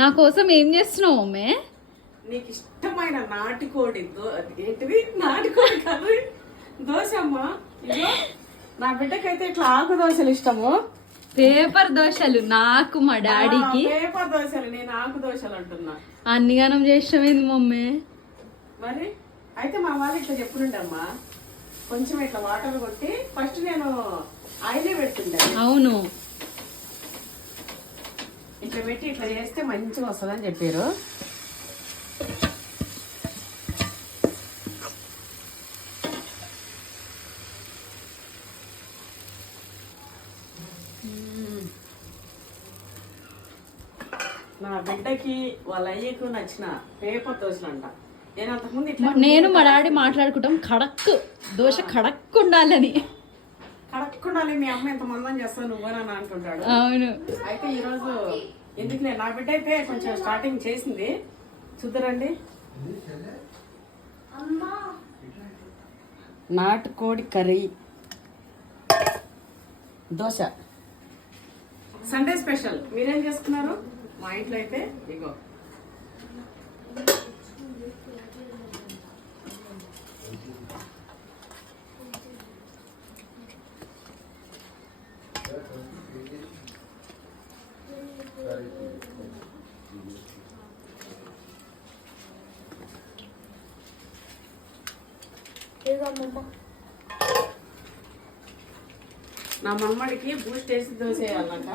నా కోసం ఏం చేస్తున్నావు మమ్మీ? నీకు ఇష్టమైన నాటుకోడి ఏంటిది నాటుకోడి కర్రీ దోశ అమ్మా. ఇదిగో నా బిడ్డకైతే ఇట్లా ఆకు దోశలు ఇష్టము. పేపర్ దోశలు నాకు మా డాడీకి. పేపర్ దోశలు, నేను ఆకు దోశలు అంటున్నా. అన్నిగానం చేసినవేంది మమ్మీ? మరి అయితే మా వాళ్ళు ఇట్లా చెప్పుండమ్మా, కొంచెం ఇట్లా వాటర్ కొట్టి ఫస్ట్ నేను ఆయిలే పెడుతుండే. అవును, ఇట్లా పెట్టి ఇట్లా చేస్తే మంచిగా వస్తుందని చెప్పారు. నా బిడ్డకి వాళ్ళ అయ్యకు నచ్చిన పేపర్ దోశలు అంట. నేను అంతకుముందు ఇట్లా నేను మా డాడీ మాట్లాడుకుంటాం, కడక్ దోశ కడక్ ఉండాలని. కడక్ ఉండాలి. మీ అమ్మ ఎంత మందం చేస్తావు నువ్వేనా అంటుంటాడు. అవును. అయితే ఈరోజు ఎందుకు నా బిడ్డ అయితే కొంచెం స్టార్టింగ్ చేసింది, చూద్దరండి. నాటుకోడి కర్రీ దోశ సండే స్పెషల్. మీరేం చేసుకున్నారు? మా ఇంట్లో అయితే ఇగో నా మమ్మడికి బూస్ట్ వేసి దోశ వేయాలన్నాక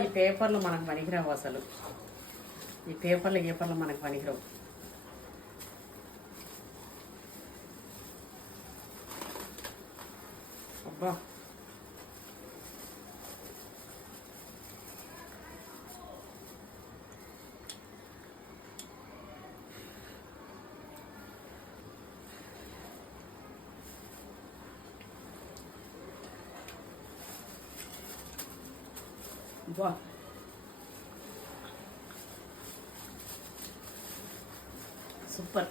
ఈ పేపర్లు మనకు పనికిరావు. అసలు ఈ పేపర్లు మనకు పనికిరావు. అబ్బా వా సూపర్.